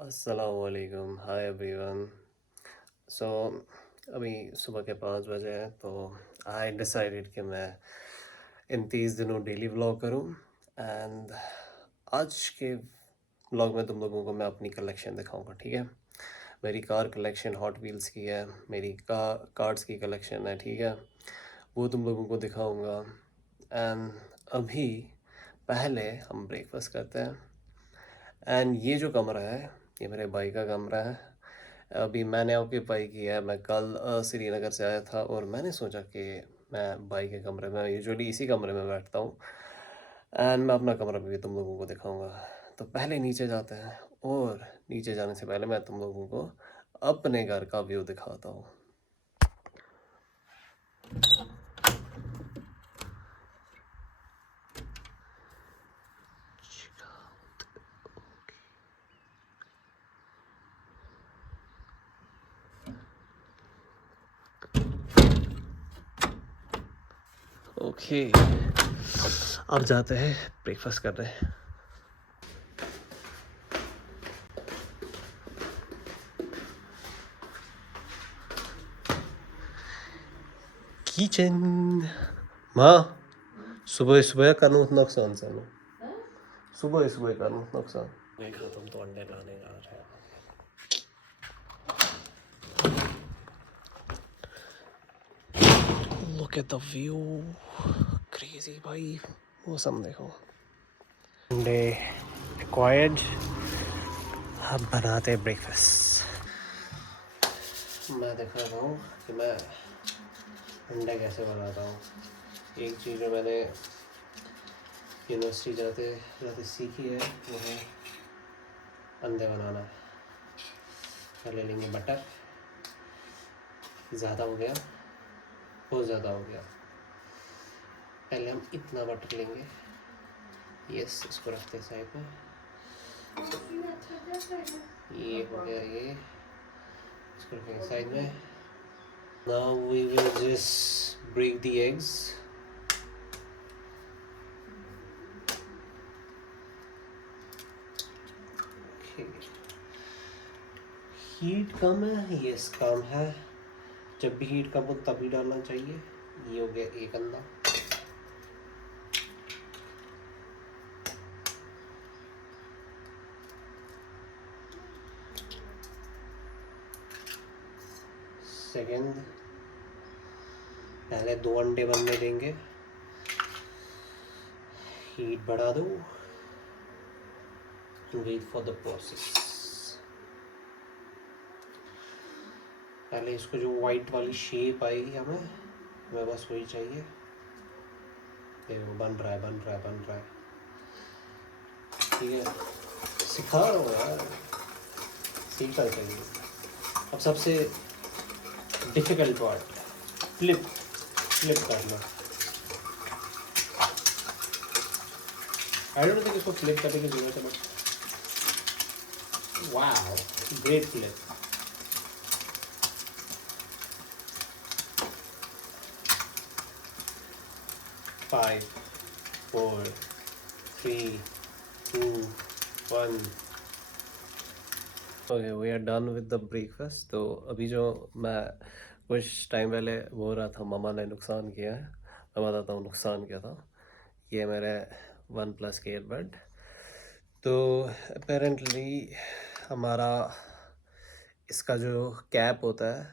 अस्सलामुअलैकुम, hi everyone. सो अभी सुबह के 5 बजे हैं, तो आई डिसाइडेड कि मैं इन 30 दिनों डेली व्लॉग करूं। एंड आज के व्लॉग में तुम लोगों को मैं अपनी कलेक्शन दिखाऊंगा, ठीक है। मेरी कार कलेक्शन हॉट व्हील्स की है, मेरी कार्ड्स की कलेक्शन है, ठीक है। वो तुम लोगों को दिखाऊंगा। एंड अभी पहले हम ब्रेकफास्ट करते हैं। एंड ये जो कमरा है, ये मेरे भाई का कमरा है। अभी मैंने ऑक्यूपाई किया है। मैं कल श्रीनगर से आया था और मैंने सोचा कि मैं भाई के कमरे में, यूजुअली इसी कमरे में बैठता हूँ। एंड मैं अपना कमरा भी तुम लोगों को दिखाऊंगा। तो पहले नीचे जाते हैं, और नीचे जाने से पहले मैं तुम लोगों को अपने घर का व्यू दिखाता हूँ। ओके, अब जाते हैं ब्रेकफास्ट करने। किचन माँ, सुबह सुबह करूँ नुकसान सानू, सुबह सुबह करूँ नुकसान। देखा, तुम तो अंडे लाने जा रहे हो। Look at the view, crazy भाई। मौसम देखो। अंडे एक्वायर्ड, अब बनाते ब्रेकफास्ट। मैं दिखा रहा हूँ कि मैं अंडे कैसे बनाता हूँ। एक चीज़ जो मैंने यूनिवर्सिटी जाते जाते सीखी है, वो है अंडे बनाना। पहले लेंगे बटर, ज़्यादा हो गया, बहुत ज़्यादा हो गया। पहले हम इतना बटर लेंगे, यस, इसको रखते हैं साइड में। ये हो गया, ये इसको रखेंगे साइड में। Now we will just break the eggs. Heat कम है, यस कम है। जब भी हीट कम हो तभी डालना चाहिए। ये हो गया एक अंडा। सेकंड, पहले 2 अंडे बनने देंगे, हीट बढ़ा दो, वेट फॉर द प्रोसेस। पहले इसको जो वाइट वाली शेप आएगी हमें बस वही चाहिए। देखो, बन रहा है, बन रहा है, बन रहा है, ठीक है। सिखा रहा हूँ यार, सीखना चाहिए। अब सबसे डिफिकल्ट पार्ट, फ्लिप करना। आई डोंट थिंक इसको फ्लिप करने की जरूरत है, but wow, great flip. Five, four, three, two, one. Okay, we are done with the breakfast. तो अभी जो मैं कुछ टाइम पहले बोल रहा था मामा ने नुकसान किया है, मैं बताता हूँ नुकसान क्या था। ये मेरे OnePlus के ईयरबड, तो अपेरेंटली हमारा इसका जो कैप होता है,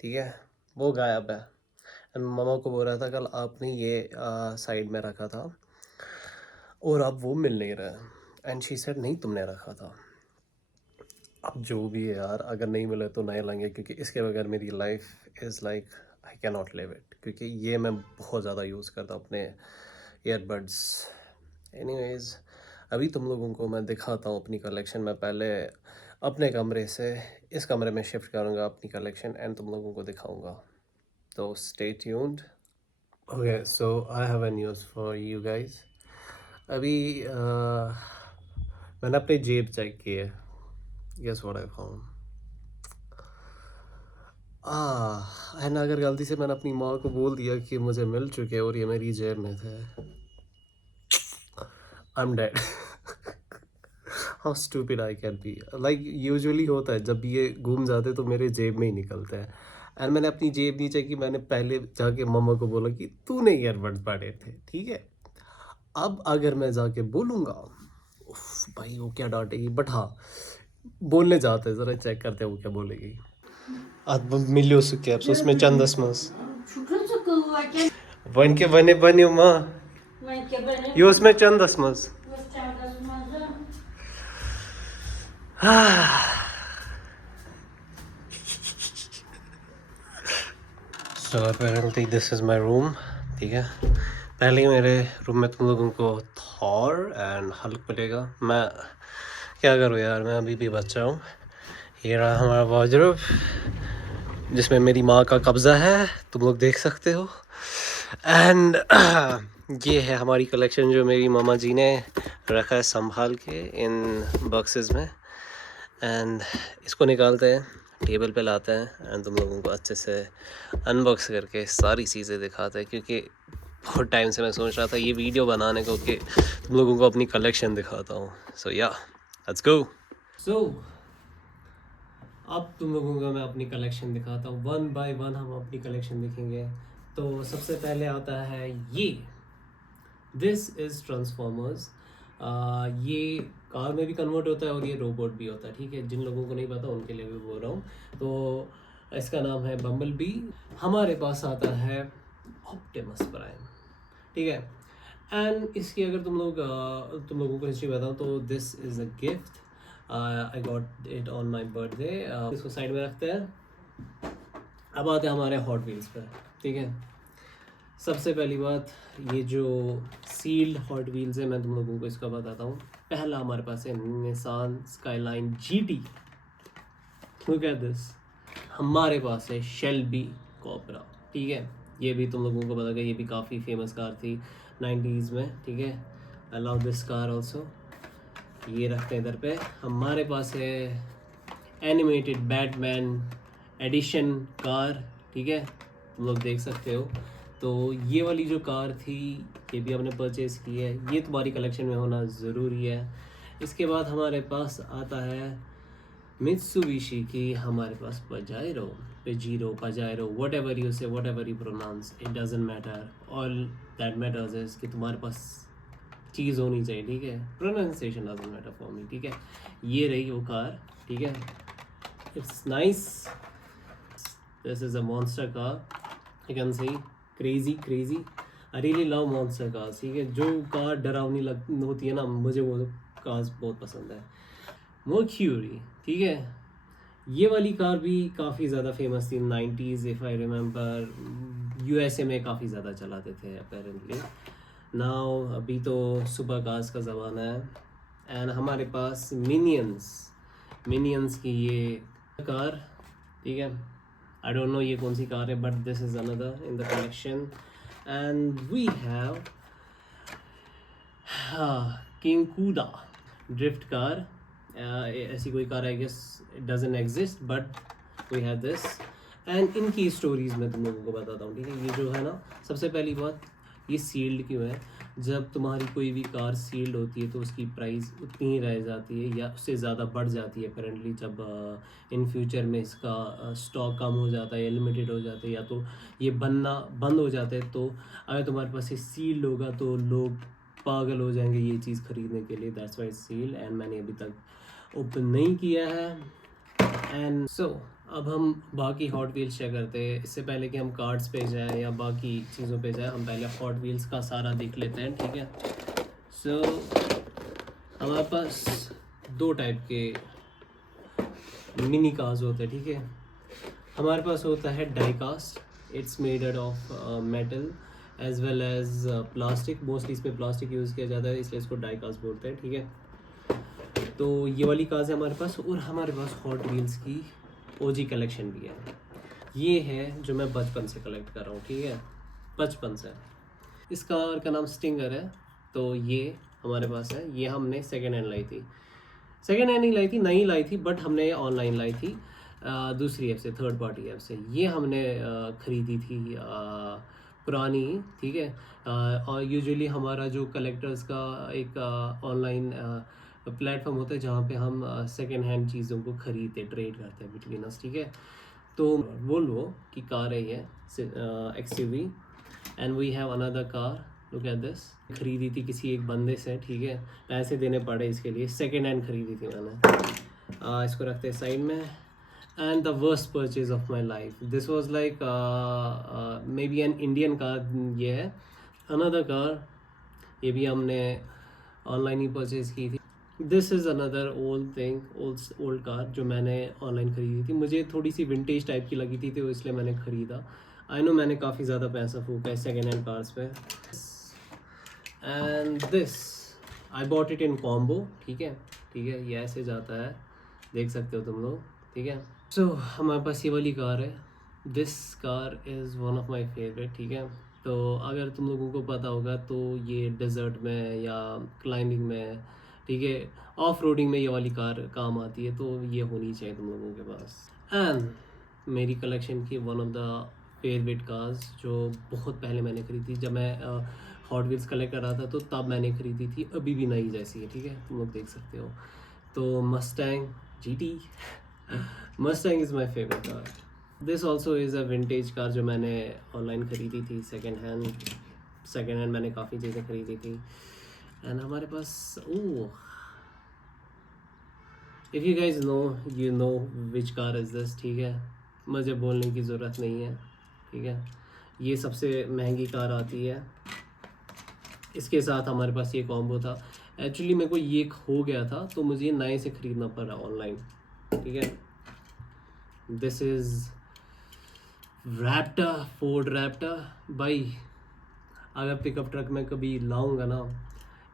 ठीक है, वो गायब है। एंड मामा को बोल रहा था कल आपने ये साइड में रखा था और अब वो मिल नहीं रहा है। एंड शी सेड नहीं, तुमने रखा था। अब जो भी है यार, अगर नहीं मिले तो नए लाएंगे, क्योंकि इसके बगैर मेरी life is like I can not live it, क्योंकि ये मैं बहुत ज़्यादा यूज़ करता हूँ अपने ईयरबड्स। एनीवेज, अभी तुम लोगों को मैं दिखाता हूँ अपनी कलेक्शन। मैं पहले अपने कमरे से इस कमरे में शिफ्ट करूँगा अपनी कलेक्शन, एंड तुम लोगों को दिखाऊँगा। तो stay tuned. Okay, so I have a news for you guys. अभी मैंने अपनी जेब चेक की है। Guess what I found. And अगर गलती से मैंने अपनी माँ को बोल दिया कि मुझे मिल चुके और ये मेरी जेब में थे, I am dead. How stupid I can be, like usually होता है जब ये घूम जाते तो मेरे जेब में ही निकलते हैं। एंड मैंने अपनी जेब नहीं चेक की, मैंने पहले जाके मम्मा को बोला कि तूने ईयरबड्स पाड़े थे, ठीक है। अब अगर मैं जाके बोलूँगा, उफ भाई वो क्या डांटेगी, बट हाँ बोलने जाते हैं, ज़रा चेक करते हैं वो क्या बोलेगी। अब मिलियो कैप्स उसमें चंदस मस वन के बने बने माँ ये उसमें चंदस मस so apparently this is my room, ठीक है। पहले ही मेरे रूम में तुम लोगों को थॉर एंड हल्क मिलेगा। मैं क्या करूँ यार, मैं अभी भी बच्चा हूँ। ये रहा हमारा वार्डरोब जिसमें मेरी माँ का कब्ज़ा है, तुम लोग देख सकते हो। एंड ये है हमारी कलेक्शन जो मेरी मामा जी ने रखा है संभाल के इन बॉक्सेस में। एंड इसको निकालते हैं, टेबल पे लाते हैं एंड तुम लोगों को अच्छे से अनबॉक्स करके सारी चीज़ें दिखाते हैं, क्योंकि बहुत टाइम से मैं सोच रहा था ये वीडियो बनाने को कि तुम लोगों को अपनी कलेक्शन दिखाता हूँ। सो या लेट्स गो। सो अब तुम लोगों को मैं अपनी कलेक्शन दिखाता हूँ, वन बाय वन हम अपनी कलेक्शन देखेंगे। तो सबसे पहले आता है ये, दिस इज़ ट्रांसफॉर्मर्स। ये कार में भी कन्वर्ट होता है और ये रोबोट भी होता है, ठीक है। जिन लोगों को नहीं पता उनके लिए भी बोल रहा हूँ। तो इसका नाम है बम्बल बी। हमारे पास आता है ऑप्टिमस प्राइम, ठीक है। एंड इसकी अगर तुम लोगों को हिस्ट्री बताऊँ तो this is a gift, I got it on my birthday. इसको साइड में रखते हैं। अब आते हैं हमारे हॉट व्हील्स पर, ठीक है। सबसे पहली बात, ये जो सील्ड हॉट व्हील्स है मैं तुम लोगों को इसका बताता हूँ। पहला हमारे पास है Nissan skyline GT, look at this. हमारे पास है शेल्बी कोबरा, ठीक है। ये भी तुम लोगों को पता है, ये भी काफ़ी फेमस कार थी 90s में, ठीक है। I love this car also. ये रखते हैं इधर पे। हमारे पास है एनिमेटेड बैटमैन एडिशन कार, ठीक है, तुम लोग देख सकते हो। तो ये वाली जो कार थी ये भी हमने परचेज़ की है, ये तुम्हारी कलेक्शन में होना ज़रूरी है। इसके बाद हमारे पास आता है मित्सुबिशी की, हमारे पास Pajero, whatever you say, whatever you pronounce, it doesn't matter. All that matters is कि तुम्हारे पास चीज़ होनी चाहिए, ठीक है। Pronunciation doesn't matter for me, ठीक है। ये रही वो कार, ठीक है। It's nice, this is a monster car, you can see, crazy I really love monster cars, ठीक है। जो कार डरावनी होती है ना, मुझे वो कार्स बहुत पसंद है। मर्क्यूरी, ठीक है। ये वाली कार भी काफ़ी ज़्यादा फेमस थी 90s, if I remember. USA में काफ़ी ज़्यादा चलाते थे अपेरेंटली। नाउ अभी तो सुपर कार्स का ज़माना है। एंड हमारे पास मिनियंस की ये कार, ठीक है। आई डोंट नो ये कौन सी कार है, but this is another in the collection. And we have King Kuda drift car. ऐसी कोई car I guess it doesn't exist, but we have this. And इनकी स्टोरीज मैं तुम लोगों को बताता हूँ, ठीक है। ये जो है ना, सबसे पहली बात, ये सील्ड क्यों है। जब तुम्हारी कोई भी कार सील्ड होती है तो उसकी प्राइस उतनी ही रह जाती है या उससे ज़्यादा बढ़ जाती है अपेरेंटली। जब इन फ्यूचर में इसका स्टॉक कम हो जाता है या लिमिटेड हो जाता है या तो ये बनना बंद हो जाता है, तो अगर तुम्हारे पास ये सील्ड होगा तो लोग पागल हो जाएंगे ये चीज़ खरीदने के लिए। That's why seal. एंड मैंने अभी तक ओपन नहीं किया है। एंड सो अब हम बाकी हॉट व्हील्स चेक करते हैं। इससे पहले कि हम कार्ड्स पे जाएं या बाकी चीज़ों पे जाएं, हम पहले हॉट व्हील्स का सारा देख लेते हैं, ठीक है। सो हमारे पास दो टाइप के मिनी कार्स होते हैं, ठीक है। हमारे पास होता है die cast, it's made of metal as well as plastic. Mostly इसमें प्लास्टिक यूज़ किया जाता है, इसलिए इसको डाई कास्ट बोलते हैं, ठीक है। तो ये वाली कार्स है हमारे पास। और हमारे पास हॉट व्हील्स की OG कलेक्शन भी है। ये है जो मैं बचपन से कलेक्ट कर रहा हूँ, ठीक है, बचपन से। इस कार का नाम स्टिंगर है। तो ये हमारे पास है, ये हमने सेकेंड हैंड लाई थी। सेकेंड हैंड नहीं लाई थी, नई लाई थी, बट हमने ऑनलाइन लाई थी दूसरी ऐप से, थर्ड पार्टी ऐप से। ये हमने ख़रीदी थी पुरानी, ठीक है। और यूजुअली हमारा जो कलेक्टर्स का एक ऑनलाइन प्लेटफॉर्म होता है जहाँ पे हम सेकेंड हैंड चीज़ों को खरीदते ट्रेड करते हैं बिटवीन अस, ठीक है। तो वोल्वो की कार है ये XUV, and we have another car, look at this. खरीदी थी किसी एक बंदे से, ठीक है, पैसे देने पड़े इसके लिए, सेकेंड हैंड खरीदी थी मैंने। इसको रखते हैं साइड में। And the worst purchase of my life, this was like may be an Indian car, ये है अनदर कार, ये भी हमने ऑनलाइन ही परचेज की थी। This is another old thing, old car जो मैंने ऑनलाइन खरीदी थी। मुझे थोड़ी सी विंटेज टाइप की लगी थी तो इसलिए मैंने ख़रीदा। आई नो मैंने काफ़ी ज़्यादा पैसा फूका है सेकेंड हैंड कार्स पे। And this I bought it in combo, ठीक है, ठीक है, ये ऐसे जाता है, देख सकते हो तुम लोग, ठीक है। सो हमारे पास ये वाली कार है, this car is one of my favourite, ठीक है। तो अगर तुम लोगों को पता होगा तो ये डेजर्ट में या क्लाइंबिंग में, ठीक है, ऑफ रोडिंग में ये वाली कार काम आती है, तो ये होनी चाहिए तुम लोगों के पास। एंड मेरी कलेक्शन की one of the favourite cars जो बहुत पहले मैंने खरीदी थी, जब मैं हॉट व्हील्स कलेक्ट कर रहा था तो तब मैंने खरीदी थी, अभी भी नई जैसी है, ठीक है, तुम लोग देख सकते हो। तो Mustang GT Mustang is my favourite car. This also is a vintage car जो मैंने ऑनलाइन ख़रीदी थी सेकेंड हैंड मैंने काफ़ी चीज़ें खरीदी थी। एंड हमारे पास if you guys know, you know which car is this, ठीक है, मुझे बोलने की ज़रूरत नहीं है, ठीक है। ये सबसे महंगी कार आती है, इसके साथ हमारे पास ये कॉम्बो था। एक्चुअली मेरे को ये खो गया था तो मुझे नए से ख़रीदना पड़ा ऑनलाइन, ठीक है। This is Raptor, Ford Raptor. भाई अगर पिकअप ट्रक में कभी लाऊंगा ना,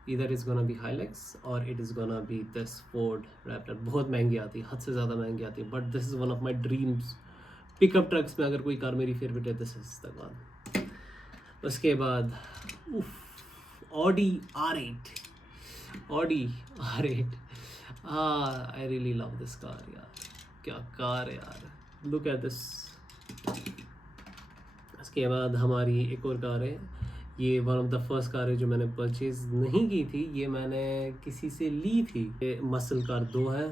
इधर इज़ गोना बी हाइलैक्स और it is gonna be this Ford Raptor. बहुत महंगी आती है, हद से ज़्यादा महंगी आती है, but this is one of my dreams. Pickup trucks में अगर कोई कार मेरी फेवरेट है, दिस इज़ द वन। उसके बाद Audi R8, Audi R8, I really love this car यार, क्या कार है यार, लुक एट दिस। इसके बाद हमारी एक और कार है, ये one of the first car है जो मैंने परचेज़ नहीं की थी, ये मैंने किसी से ली थी। ये मसल कार 2 है,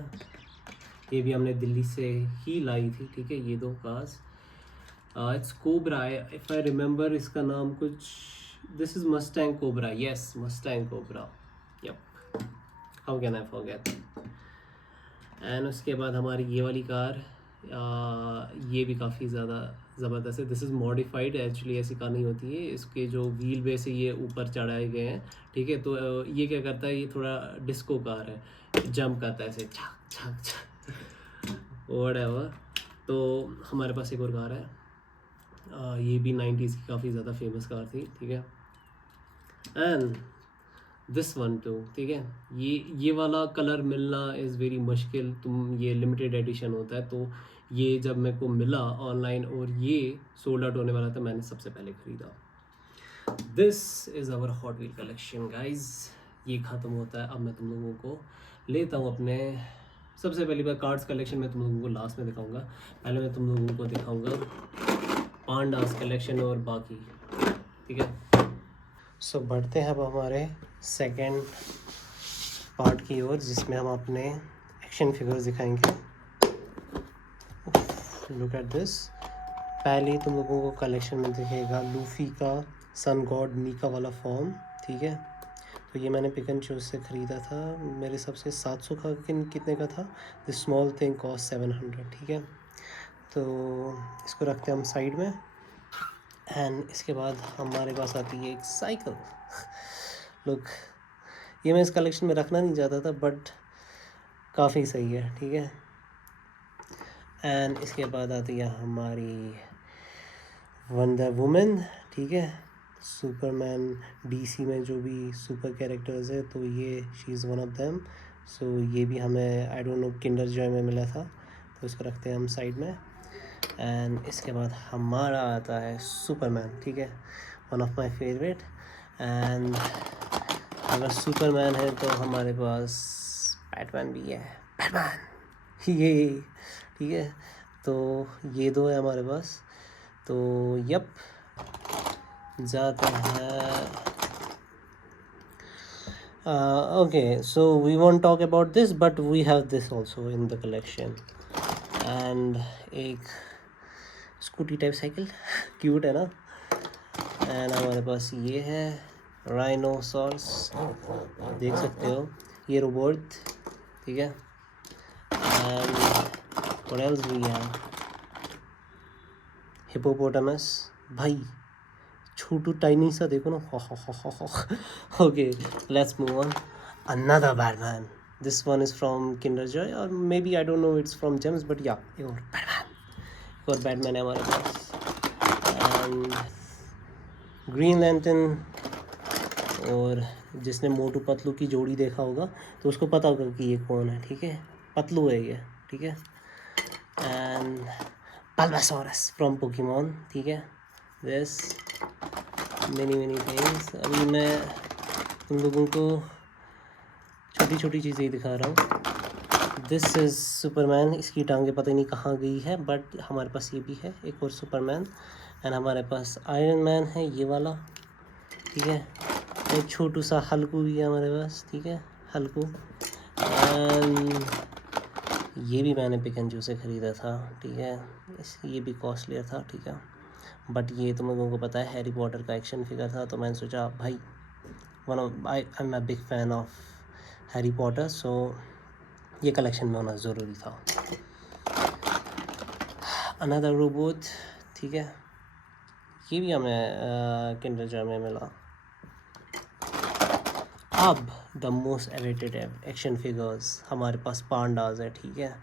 ये भी हमने दिल्ली से ही लाई थी, ठीक है। ये 2 cars, it's Cobra, if I remember इसका नाम कुछ, this is Mustang Cobra, yes Mustang Cobra, yup, how can I forget. And उसके बाद हमारी ये वाली कार, ये भी काफ़ी ज़्यादा ज़बरदस्त है। दिस इज़ मॉडिफाइड, एक्चुअली ऐसी कार नहीं होती है, इसके जो व्हील बेस है ये ऊपर चढ़ाए गए हैं, ठीक है। तो ये क्या करता है, ये थोड़ा डिस्को कार है, जंप करता है ऐसे छक छक छक व्हाटएवर। तो हमारे पास एक और कार है, ये भी 90s की काफ़ी ज़्यादा फेमस कार थी, ठीक है। एंड दिस वन टू, ठीक है, ये वाला कलर मिलना इज़ वेरी मुश्किल, ये लिमिटेड एडिशन होता है, तो ये जब मेरे को मिला ऑनलाइन और ये सोल्ड आउट होने वाला था, मैंने सबसे पहले ख़रीदा। This is our hot wheel collection guys. ये ख़त्म होता है, अब मैं तुम लोगों को लेता हूँ अपने, सबसे पहली बार कार्ड्स कलेक्शन मैं तुम लोगों को लास्ट में दिखाऊंगा, पहले मैं तुम लोगों को दिखाऊंगा पांडास कलेक्शन और बाकी, ठीक है। सो बढ़ते हैं अब हमारे सेकंड पार्ट की ओर, जिसमें हम अपने एक्शन फिगर्स दिखाएंगे। Look at this. पहले तुम लोगों को कलेक्शन में दिखेगा लूफी का सन गॉड मीका वाला फॉर्म, ठीक है। तो ये मैंने पिक एंड चूज से ख़रीदा था, मेरे हिसाब से 700 का कितने का था। दिस स्मॉल थिंग कॉस्ट 700, ठीक है। तो इसको रखते हैं हम साइड में। एंड इसके बाद हमारे पास आती है एक साइकिल। लुक, ये मैं इस कलेक्शन में रखना नहीं चाहता था, बट काफ़ी सही है, ठीक है। एंड इसके बाद आती है हमारी वंडर वुमन, ठीक है। सुपरमैन, DC में जो भी सुपर कैरेक्टर्स है, तो ये she is one of them. So ये भी हमें I don't know Kinder Joy में मिला था, तो इसको रखते हैं हम साइड में। एंड इसके बाद हमारा आता है सुपरमैन, ठीक है, one of my favourite. And अगर सुपरमैन है तो हमारे पास बैटमैन भी है, बैटमैन ये, ठीक है। तो ये 2 है हमारे पास। तो यप, जाते हैं Okay, so we won't talk about this, but we have this also in the collection. And एक स्कूटी टाइप साइकिल क्यूट है ना. एंड हमारे पास ये है राइनोसॉर्स, देख सकते हो, ये रोबोट, ठीक है. And what else we have, hippopotamus. भाई छोटू टाइनी सा देखो ना. Okay, let's move on. Another Batman. This one is from Kinder Joy, और maybe I don't know it's from Gems, but yeah एक और बैटमैन है हमारे पास. एंड ग्रीन लैंटर्न, और जिसने मोटू पतलू की जोड़ी देखा होगा तो उसको पता होगा कि ये कौन है, ठीक है. पतलू है ये, ठीक है. एंड पल्बासोरस फ्रॉम पोकेमॉन, ठीक है. This many things. अभी मैं तुम लोगों को छोटी छोटी चीज़ें ही दिखा रहा हूँ. This is Superman. इसकी टांगें पता नहीं कहाँ गई है, बट हमारे पास ये भी है, एक और सुपरमैन. एंड हमारे पास आयरन मैन है, ये वाला, ठीक है. एक छोटू सा हल्कू भी है हमारे पास, ठीक है, हल्कू. एंड ये भी मैंने पिक एंड जू से ख़रीदा था, ठीक है. ये भी कॉस्टलियर था, ठीक है. बट ये तुम लोगों को पता है हैरी पॉटर का एक्शन फिगर था, तो मैंने सोचा भाई I am a big fan of Harry Potter, so ये कलेक्शन में होना ज़रूरी था. अनदर रोबोट, ठीक है. ये भी हमें किंडर जॉय में मिला. अब the most awaited action figures, हमारे पास पांडाज है, ठीक है.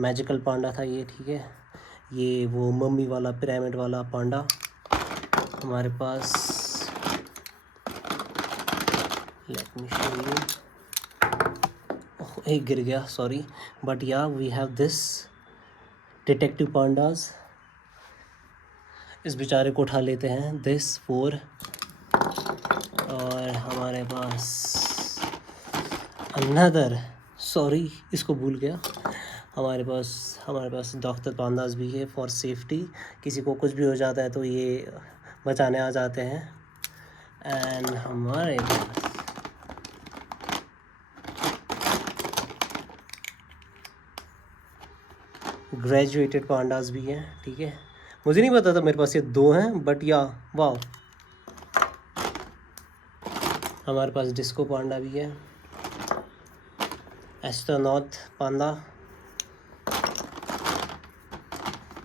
मैजिकल पांडा था ये, ठीक है. ये वो मम्मी वाला पिरामिड वाला पांडा हमारे पास. Let me show you. एक गिर गया, sorry. But yeah we have this detective pandas. इस बेचारे को उठा लेते हैं, दिस 4. और हमारे पास अनदर, सॉरी इसको भूल गया. हमारे पास डॉक्टर पांडाज भी है फॉर सेफ्टी. किसी को कुछ भी हो जाता है तो ये बचाने आ जाते हैं. एंड हमारे पास ग्रेजुएटेड पांडाज भी हैं, ठीक है. मुझे नहीं पता था मेरे पास ये 2 हैं, बट या वाह. हमारे पास डिस्को पांडा भी है. एस्ट्रोनॉट पांडा,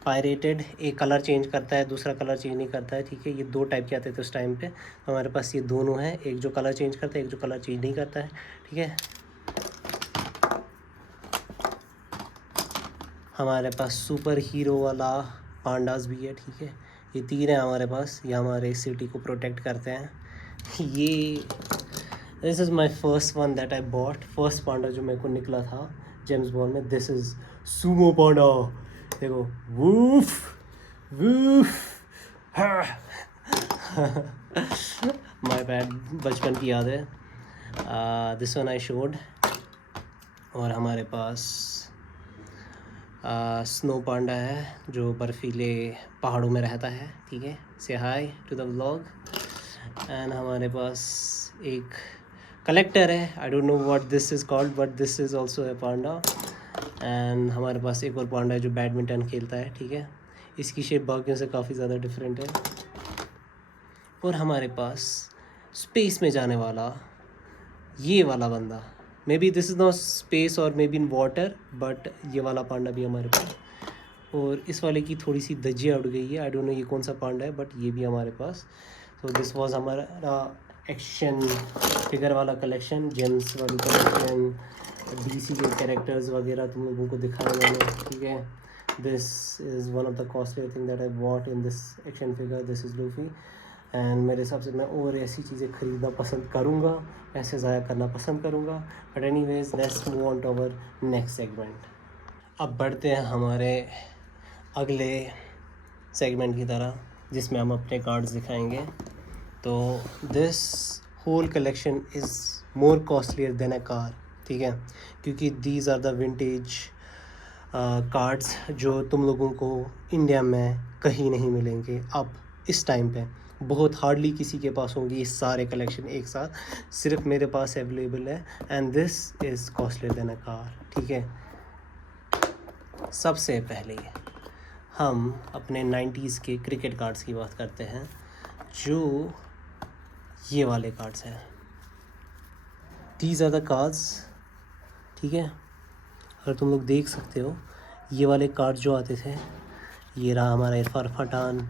पायरेटेड. एक कलर चेंज करता है, दूसरा कलर चेंज नहीं करता है, ठीक है. ये 2 टाइप के आते थे उस टाइम पे. तो हमारे पास ये दोनों हैं, एक जो कलर चेंज करता है, एक जो कलर चेंज नहीं करता है, ठीक है. हमारे पास सुपर हीरो वाला पांडास भी है, ठीक है. ये 3 हैं हमारे पास. ये हमारे सिटी को प्रोटेक्ट करते हैं. ये this is my first one that I bought. First panda जो मेरे को निकला था जेम्स बॉन्ड में. This is sumo panda. देखो, वूफ वूफ. माय बैड, बचपन की याद है. This one I showed. और हमारे पास स्नो पांडा है जो बर्फीले पहाड़ों में रहता है, ठीक है. से हाय टू द व्लॉग. एंड हमारे पास एक कलेक्टर है. आई don't know what this is called, but this is also a Panda. And हमारे पास एक और पांडा है जो बैडमिंटन खेलता है, ठीक है. इसकी शेप बाकियों से काफ़ी ज़्यादा डिफरेंट है. और हमारे पास स्पेस में जाने वाला ये वाला बंदा. Maybe this is not space और maybe in water, but ये वाला पांडा भी हमारे पास. और इस वाले की थोड़ी सी धज्जियाँ उड़ गई है. आई डोंट नो ये कौन सा पांडा है, बट ये भी हमारे पास. सो दिस वाज हमारा एक्शन फिगर वाला कलेक्शन, जेम्स वाली कलेक्शन, डीसी के कैरेक्टर्स वगैरह तुम लोगों को दिखाया मैंने, ठीक है. This is one of the costly thing that I bought in this action figure. This is Luffy. And मेरे हिसाब से मैं और ऐसी चीज़ें ख़रीदना पसंद करूँगा, पैसे ज़ाया करना पसंद करूँगा. But anyways, let's move on to our next segment. अब बढ़ते हैं हमारे अगले सेगमेंट की तरह, जिसमें हम अपने कार्ड्स दिखाएंगे. तो this whole collection is more costlier than a car, ठीक है. क्योंकि these are the vintage cards जो तुम लोगों को इंडिया में कहीं नहीं मिलेंगे अब इस टाइम पे. बहुत हार्डली किसी के पास होंगी ये सारे कलेक्शन एक साथ, सिर्फ मेरे पास अवेलेबल है। And this is costlier than a car, ठीक है। सबसे पहले हम अपने 90s के क्रिकेट कार्ड्स की बात करते हैं, जो ये वाले कार्ड्स हैं। दीज आर द कार्ड्स, ठीक है। अगर तुम लोग देख सकते हो ये वाले कार्ड जो आते थे, ये रहा हमारा इरफान पठान,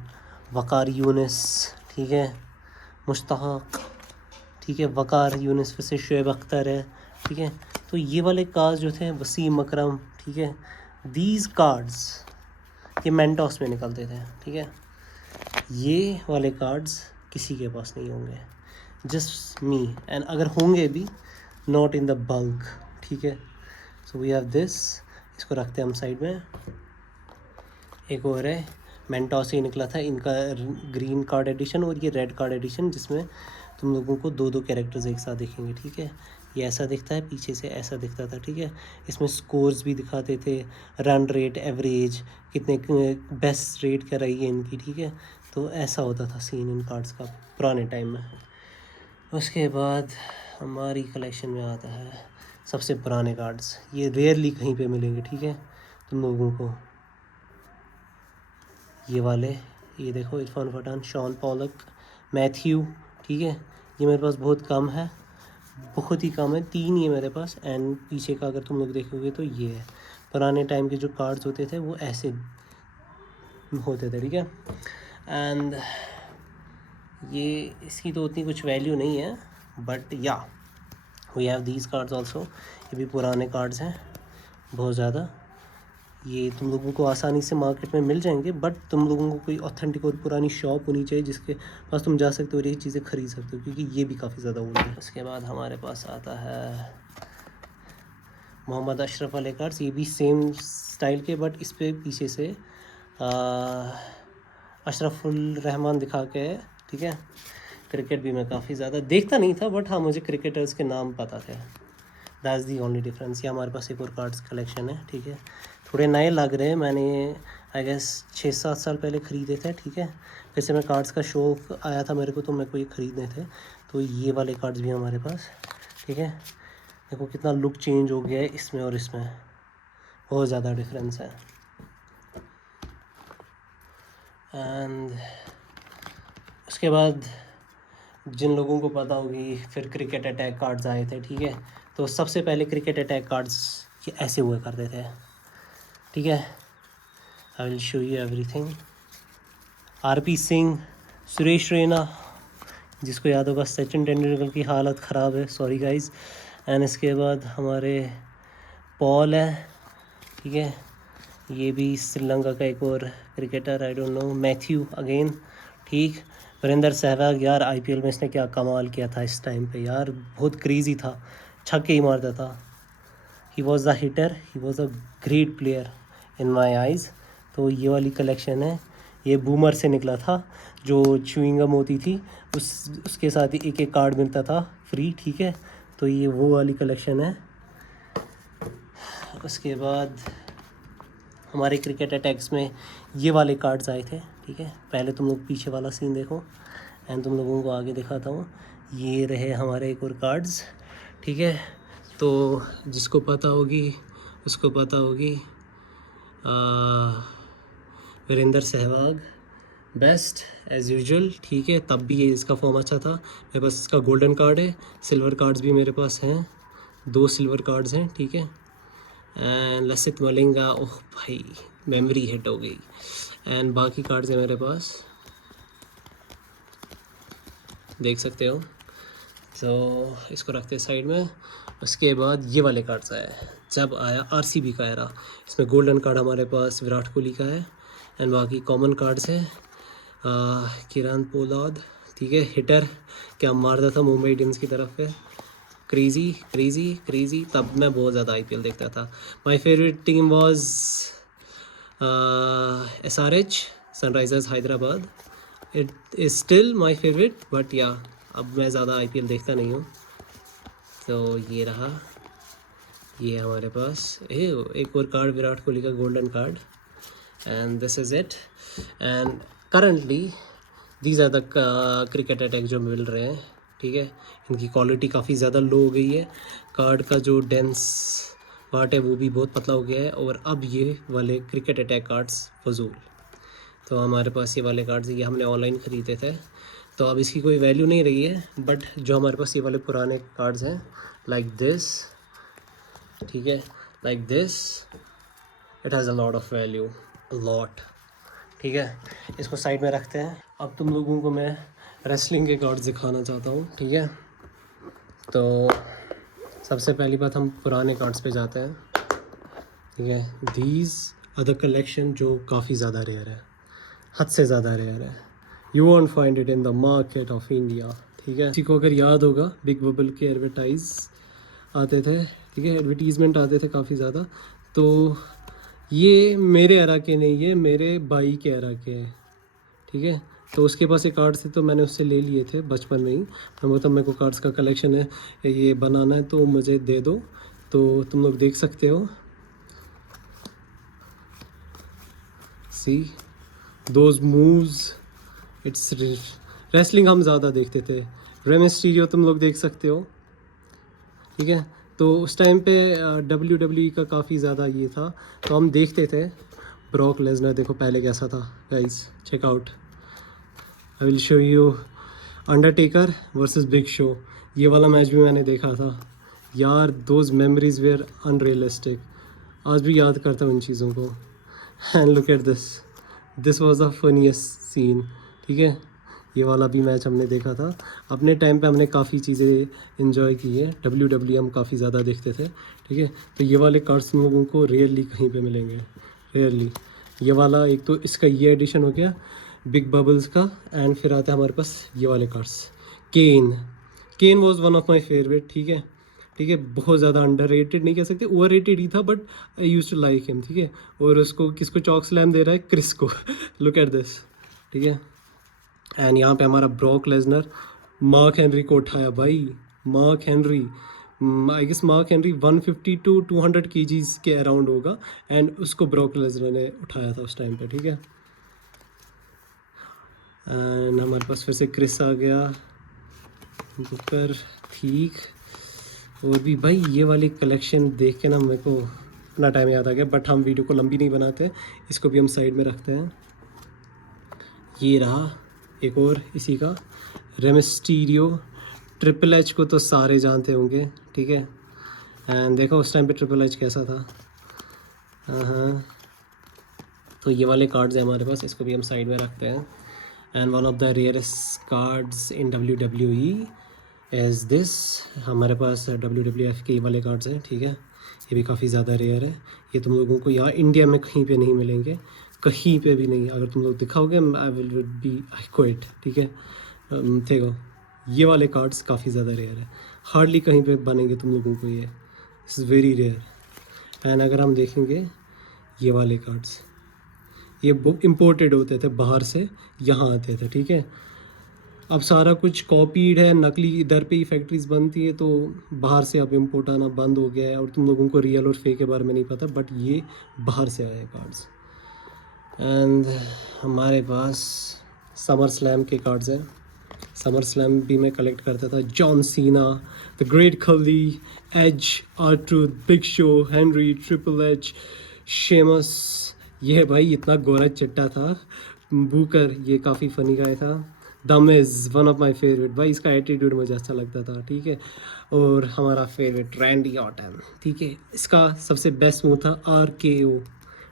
वकार यूनिस, ठीक है, मुश्ताक, ठीक है, वकार यूनिस फिर से शुएब अख्तर है, ठीक है। तो ये वाले कार्ड्स जो थे, वसीम अकरम, ठीक है, दीज कार्ड्स ये मेंटोस में निकलते थे, ठीक है। ये वाले कार्ड्स किसी के पास नहीं होंगे, जस्ट मी, एंड अगर होंगे भी नॉट इन द बल्क, ठीक है। सो वी हैव दिस, इसको रखते हैं हम साइड में। एक और है, मेंटोस से ही निकला था इनका ग्रीन कार्ड एडिशन और ये रेड कार्ड एडिशन, जिसमें तुम लोगों को दो दो कैरेक्टर्स एक साथ दिखेंगे, ठीक है। ये ऐसा दिखता है, पीछे से ऐसा दिखता था, ठीक है। इसमें स्कोर्स भी दिखाते थे, रन रेट, एवरेज, कितने बेस्ट रेट क्या रही है इनकी, ठीक है। तो ऐसा होता था सीन इन कार्ड्स का पुराने टाइम में। उसके बाद हमारी कलेक्शन में आता है सबसे पुराने कार्ड्स, ये रेयरली कहीं पे मिलेंगे, ठीक है, तुम लोगों को। ये वाले, ये देखो, Irfan Pathan, Shaun Pollock, Matthew, ठीक है। ये मेरे पास बहुत कम है, बहुत ही कम है, 3 ये मेरे पास। एंड पीछे का अगर तुम लोग देखोगे तो ये है, पुराने टाइम के जो कार्ड्स होते थे वो ऐसे होते थे, ठीक है। एंड ये इसकी तो उतनी कुछ वैल्यू नहीं है, but yeah we have these cards also. ये भी पुराने कार्ड्स हैं बहुत ज़्यादा, ये तुम लोगों को आसानी से मार्केट में मिल जाएंगे, बट तुम लोगों को कोई ऑथेंटिक और पुरानी शॉप होनी चाहिए जिसके पास तुम जा सकते हो और ये चीज़ें ख़रीद सकते हो, क्योंकि ये भी काफ़ी ज़्यादा ओल्ड है। उसके बाद हमारे पास आता है मोहम्मद अशरफ वाले कार्ड्स, ये भी सेम स्टाइल के, बट इस पर पीछे से अशरफुल रहमान दिखा के है, ठीक है। क्रिकेट भी मैं काफ़ी ज़्यादा देखता नहीं था, बट हाँ मुझे क्रिकेटर्स के नाम पता थे, दैट्स दी ओनली डिफरेंस। ये हमारे पास एक और कार्ड्स कलेक्शन है, ठीक है। थोड़े नए लग रहे हैं, मैंने आई गेस 6-7 साल पहले ख़रीदे थे, ठीक है। फिर से मैं कार्ड्स का शौक आया था मेरे को, तो मेरे को ये ख़रीदने थे। तो ये वाले कार्ड्स भी हमारे पास, ठीक है। देखो कितना लुक चेंज हो गया है इसमें और इसमें, बहुत ज़्यादा डिफरेंस है। एंड उसके बाद जिन लोगों को पता होगी, फिर क्रिकेट अटैक कार्ड्स आए थे, ठीक है। तो सबसे पहले क्रिकेट अटैक कार्ड्स ये ऐसे हुआ करते थे, ठीक है। आई will show you everything. RP Singh, Suresh Raina, जिसको याद होगा सचिन तेंदुलकर की हालत ख़राब है, सॉरी गाइस। एंड इसके बाद हमारे पॉल है, ठीक है, ये भी श्रीलंका का एक और cricketer, I don't no, Matthew again, ठीक। वीरेंद्र सहवाग, यार आईपीएल में इसने क्या कमाल किया था इस टाइम पे, यार बहुत क्रेज़ी था, छक्के ही मारता था। He was the hitter, he was a great player in my eyes. तो ये वाली कलेक्शन है, ये बूमर से निकला था, जो च्युइंगम होती थी उसके साथ ही एक एक कार्ड मिलता था फ्री, ठीक है। तो ये वो वाली कलेक्शन है। उसके बाद हमारे क्रिकेट अटैक्स में ये वाले कार्ड्स आए थे, ठीक है। पहले तुम लोग पीछे वाला सीन देखो एंड तुम लोगों को आगे दिखाता हूँ। ये रहे हमारे एक और कार्ड्स, ठीक है। तो जिसको पता होगी उसको पता होगी, Virender Sehwag best as usual, ठीक है। तब भी ये इसका फॉर्म अच्छा था। मेरे पास इसका गोल्डन कार्ड है, सिल्वर कार्ड्स भी मेरे पास हैं, 2 सिल्वर कार्ड्स हैं, ठीक है। एंड लसित मलिंगा, ओह भाई मेमोरी हिट हो गई। एंड बाकी कार्ड्स हैं मेरे पास, देख सकते हो। तो इसको रखते हैं साइड में। उसके बाद ये वाले कार्ड्स आए, जब आया आरसीबी का एरा, इसमें गोल्डन कार्ड हमारे पास विराट कोहली का है। एंड बाकी कॉमन कार्ड्स हैं, किरण पोलार्ड, ठीक है, हिटर, क्या मारता था मुंबई इंडियंस की तरफ पे, क्रेज़ी क्रेज़ी क्रेज़ी। तब मैं बहुत ज़्यादा आईपीएल देखता था। My favourite team was SRH, Sunrisers Hyderabad. It is still my favourite, but या अब मैं ज़्यादा आईपीएल देखता नहीं हूँ। तो ये रहा, ये हमारे पास एक और कार्ड विराट कोहली का golden card, and this is it. And currently these are the cricket attack जो मिल रहे हैं, ठीक है। इनकी क्वालिटी काफ़ी ज़्यादा लो हो गई है, कार्ड का जो डेंस पार्ट है वो भी बहुत पतला हो गया है, और अब ये वाले क्रिकेट अटैक कार्ड्स फजूल। तो हमारे पास ये वाले कार्ड्स ये हमने ऑनलाइन ख़रीदे थे, तो अब इसकी कोई वैल्यू नहीं रही है। बट जो हमारे पास ये वाले पुराने कार्ड्स हैं लाइक दिस, ठीक है, like this, it has a lot of value, a lot, ठीक है। इसको साइड में रखते हैं। अब तुम लोगों को मैं रेसलिंग के कार्ड्स दिखाना चाहता हूँ, ठीक है। तो सबसे पहली बात हम पुराने कार्ड्स पे जाते हैं, ठीक है। दीज अदर कलेक्शन जो काफ़ी ज़्यादा रेयर है, हद से ज़्यादा रेयर है। You want find it in the market of India, ठीक है। किसी को अगर याद होगा बिग बबल के एडवर्टाइज आते थे, ठीक है, एडवर्टीज़मेंट आते थे काफ़ी ज़्यादा। तो ये मेरे एरा के नहीं है, मेरे भाई के एरा के हैं, ठीक है। तो उसके पास ये कार्ड्स थे तो मैंने उससे ले लिए थे बचपन में ही। मैं बोलता मेरे को कार्ड्स का कलेक्शन है, ये बनाना है तो मुझे दे दो। तो तुम लोग देख सकते हो, सी दोज मूव्स, इट्स रेसलिंग हम ज़्यादा देखते थे। रे मिस्टीरियो तुम लोग देख सकते हो, ठीक है। तो उस टाइम पे WWE का काफ़ी ज़्यादा ये था, तो हम देखते थे। ब्रॉक लेसनर देखो पहले कैसा था guys, check out, I will show you Undertaker versus Big Show. ये वाला मैच भी मैंने देखा था यार, दोज मेमोरीज वेयर अनरियलिस्टिक। आज भी याद करता हूँ इन चीज़ों को। And look at this, this was the funniest scene, ठीक है। ये वाला भी मैच हमने देखा था अपने टाइम पे, हमने काफ़ी चीज़ें इन्जॉय की है। WWE हम काफ़ी ज़्यादा देखते थे, ठीक है। तो ये वाले कार्ड्स तुम लोगों को रेयरली कहीं पे मिलेंगे, रेयरली। ये वाला एक तो इसका ये एडिशन हो गया बिग बबल्स का, एंड फिर आते हैं हमारे पास ये वाले cards. Kane was one of my favourite, ठीक है, ठीक है। बहुत ज़्यादा अंडर रेटेड नहीं कह सकते, ओवर रेटेड ही था, but I used to like him, ठीक है। और उसको किसको चॉक स्लैम दे रहा है, क्रिस को। लुक एट दिस, ठीक है। एंड यहाँ पे हमारा ब्रॉक लेसनर मार्क हेनरी को उठाया भाई, Mark Henry, I guess Mark Henry 150 to 200 kgs के अराउंड होगा, एंड उसको ब्रॉक लेसनर ने उठाया था उस टाइम पे, ठीक है। एंड हमारे पास फिर से क्रिस आ गया, बुकर, ठीक। और भी भाई ये वाली कलेक्शन देख के ना मेरे को अपना टाइम याद आ गया, बट हम वीडियो को लंबी नहीं बनाते, इसको भी हम साइड में रखते हैं। ये रहा एक और इसी का रे मिस्टीरियो। ट्रिपल एच को तो सारे जानते होंगे, ठीक है। एंड देखो उस टाइम पे ट्रिपल एच कैसा था। हाँ, तो ये वाले कार्ड्स हैं हमारे पास, इसको भी हम साइड में रखते हैं। And one of the rarest cards in WWE is this. हमारे पास WWF के वाले कार्ड्स हैं, ठीक है। ये भी काफ़ी ज़्यादा रेयर है, ये तुम लोगों को यहाँ इंडिया में कहीं पे नहीं मिलेंगे, कहीं पे भी नहीं। अगर तुम लोग दिखाओगे I will be I quit, ठीक है। देखो ये वाले कार्ड्स काफ़ी ज़्यादा रेयर है, हार्डली कहीं पे बनेंगे तुम लोगों को, ये इज़ वेरी रेयर। एंड अगर हम देखेंगे ये वाले कार्ड्स, ये इम्पोर्टेड होते थे बाहर से, यहाँ आते थे, ठीक है। अब सारा कुछ कॉपीड है, नकली इधर पे ही फैक्ट्रीज बनती है, तो बाहर से अब इम्पोर्ट आना बंद हो गया है, और तुम लोगों को रियल और फेक के बारे में नहीं पता, बट ये बाहर से आए कार्ड्स। एंड हमारे पास समर स्लैम के कार्ड्स हैं। समर स्लैम भी मैं कलेक्ट करता था। John Cena, the Great Khali, Edge, R Truth, Big Show, Henry, Triple H, Sheamus. ये भाई इतना गोरा चिट्टा था। बुकर, ये काफ़ी फ़नी गाय था। दम is one of my favourite, भाई इसका एटीट्यूड मुझे अच्छा लगता था, ठीक है। और हमारा फेवरेट रैंडी ऑर्टन, ठीक है। इसका सबसे बेस्ट मूव था RKO,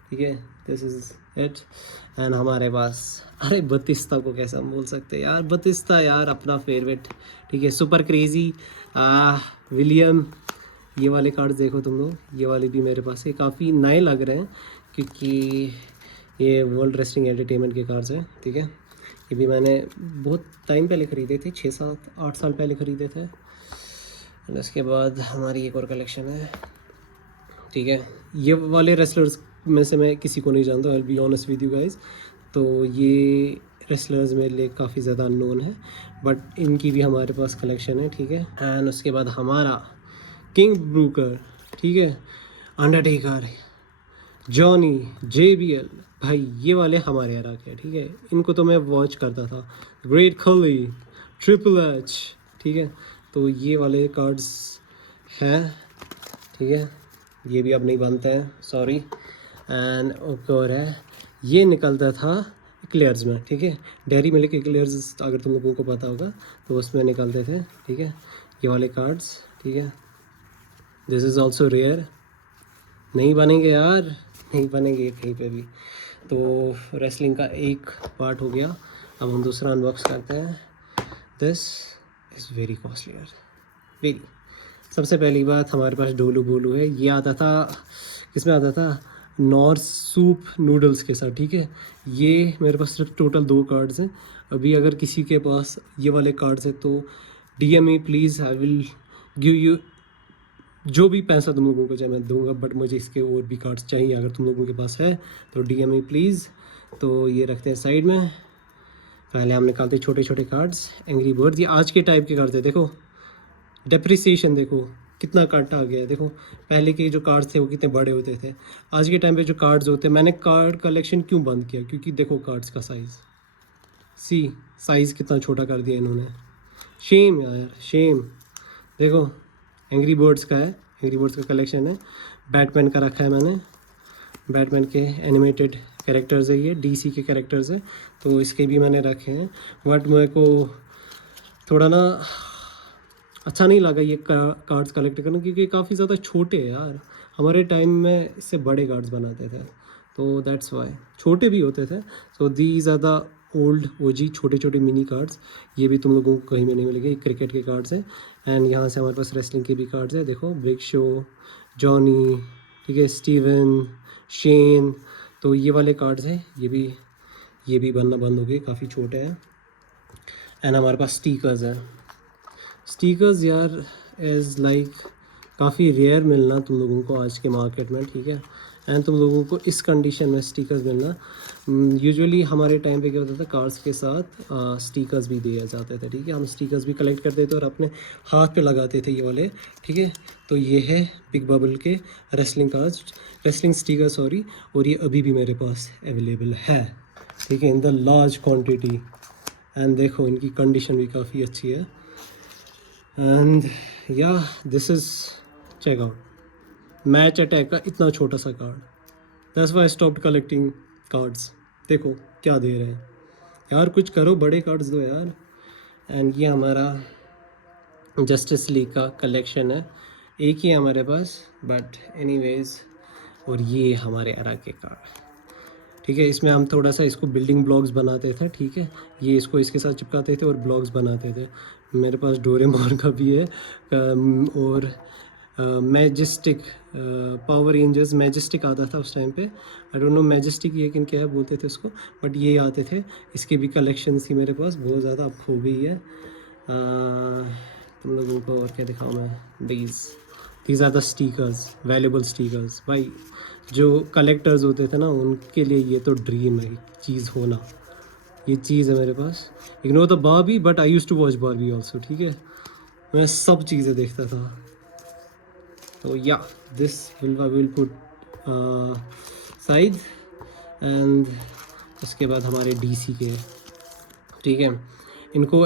ठीक है। This is it. एंड हमारे पास, अरे बतिस्ता को कैसे हम बोल सकते हैं यार, बतिस्ता यार अपना फेवरेट, ठीक है। Super crazy, William. ये वाले कार्ड्स देखो तुम लोग, ये वाले भी मेरे पास है, काफ़ी नए लग रहे हैं क्योंकि ये वर्ल्ड रेसलिंग एंटरटेनमेंट के कार्ड्स हैं, ठीक है। ये भी मैंने बहुत टाइम पहले ख़रीदे थे, 6-7-8 साल पहले ख़रीदे थे। और उसके बाद हमारी एक और कलेक्शन है, ठीक है। ये वाले रेसलर्स में से मैं किसी को नहीं जानता, आई will be honest with you guys. तो ये रेसलर्स मेरे लिए काफ़ी ज़्यादा अननोन है, बट इनकी भी हमारे पास कलेक्शन है, ठीक है। एंड उसके बाद हमारा किंग ब्रूकर, ठीक है, अंडरटेकर, जॉनी, JBL, भाई ये वाले हमारे एरा के, ठीक है, इनको तो मैं वॉच करता था। ग्रेट खली, ट्रिपल एच, ठीक है, तो ये वाले कार्ड्स हैं, ठीक है, ये भी अब नहीं बनते हैं, सॉरी। एंड एक और है, ये निकलता था क्लियर्स में, ठीक है, डेयरी मिल्क के क्लियर्स अगर तुम लोगों को पता होगा तो उसमें निकलते थे, ठीक है, ये वाले कार्ड्स, ठीक है। दिस इज़ ऑल्सो रेयर, नहीं बनेंगे यार, नहीं बनेंगे कहीं पे भी। तो रेसलिंग का एक पार्ट हो गया, अब हम दूसरा अनबॉक्स करते हैं। दिस इज़ वेरी कॉस्टली यार, वेरी। सबसे पहली बात हमारे पास डोलू बोलू है, ये आता था, किसमें आता था, नॉर्थ सूप नूडल्स के साथ, ठीक है। ये मेरे पास सिर्फ टोटल 2 कार्ड्स हैं। अभी अगर किसी के पास ये वाले कार्ड्स हैं तो DM me please, I will give you जो भी पैसा तुम लोगों को चाहिए मैं दूंगा, बट मुझे इसके और भी कार्ड्स चाहिए, अगर तुम लोगों के पास है तो DM मी प्लीज़। तो ये रखते हैं साइड में। पहले हम निकालते छोटे छोटे कार्ड्स, एंग्री बर्ड्स, ये आज के टाइप के कार्ड्स है, देखो डेप्रिसिएशन देखो कितना कट आ गया है, देखो पहले के जो कार्ड्स थे वो कितने बड़े होते थे, आज के टाइम पे जो कार्ड्स होते हैं, मैंने कार्ड कलेक्शन क्यों बंद किया, क्योंकि देखो कार्ड्स का साइज़ कितना छोटा कर दिया इन्होंने, शेम यार शेम। देखो एंग्री बर्ड्स का है, एंग्री बर्ड्स का कलेक्शन है, बैटमैन का रखा है मैंने, बैटमैन के एनिमेटेड कैरेक्टर्स है, ये DC के कैरेक्टर्स है, तो इसके भी मैंने रखे हैं। बट मेरे को थोड़ा ना अच्छा नहीं लगा ये कार्ड्स कलेक्ट करना, क्योंकि काफ़ी ज़्यादा छोटे हैं यार, हमारे टाइम में इससे बड़े कार्ड्स बनाते थे, तो दैट्स वाई छोटे भी होते थे। So these are the old OG छोटे छोटे मिनी कार्ड्स, ये भी तुम लोगों को कहीं में नहीं मिलेंगे, क्रिकेट के कार्ड्स हैं। एंड यहाँ से हमारे पास रेसलिंग के भी कार्ड्स हैं, देखो बिग शो, जॉनी, ठीक है, स्टीवन, शेन, तो ये वाले कार्ड्स हैं, ये भी बनना बंद हो गए, काफ़ी छोटे हैं। एंड हमारे पास स्टिकर्स हैं, स्टिकर्स यार इज़ लाइक काफ़ी रेयर मिलना तुम लोगों को आज के मार्केट में, ठीक है। एंड तुम लोगों को इस कंडीशन में स्टिकर्स मिलना, यूजुअली हमारे टाइम पे क्या होता था, कार्ड्स के साथ स्टिकर्स भी दिए जाते थे, ठीक है, हम स्टिकर्स भी कलेक्ट करते थे और अपने हाथ पे लगाते थे ये वाले, ठीक है। तो ये है बिग बबल के wrestling cards, wrestling sticker sorry, और ये अभी भी मेरे पास अवेलेबल है, ठीक है, in the large quantity. And देखो इनकी कंडीशन भी काफ़ी अच्छी है। And yeah this is check out Match Attack का इतना छोटा सा card, that's why I stopped collecting cards. देखो क्या दे रहे हैं यार, कुछ करो, बड़े कार्ड्स दो यार। एंड ये हमारा जस्टिस लीग का कलेक्शन है, एक ही है हमारे पास, बट एनीवेज। और ये हमारे एरा के कार्ड, ठीक है, इसमें हम थोड़ा सा इसको बिल्डिंग ब्लॉक्स बनाते थे, ठीक है, ये इसको इसके साथ चिपकाते थे और ब्लॉक्स बनाते थे। मेरे पास डोरेमोन का भी है, और मैजेस्टिक, पावर रेंजर्स मैजेस्टिक आता था उस टाइम पे, आई डोंट नो मैजेस्टिक ये किन क्या है बोलते थे उसको, बट ये आते थे, इसके भी कलेक्शन थी मेरे पास बहुत ज़्यादा, अब खो गई है। तुम लोगों को और क्या दिखाऊँ मैं, these are the stickers, valuable stickers, भाई जो कलेक्टर्स होते थे ना उनके लिए ये तो ड्रीम है चीज़ होना, ये चीज़ है मेरे पास। Ignore the Barbie, but I used to watch Barbie also, ठीक है, मैं सब चीज़ें देखता था। तो yeah this will put side. And उसके बाद हमारे DC के, ठीक है, इनको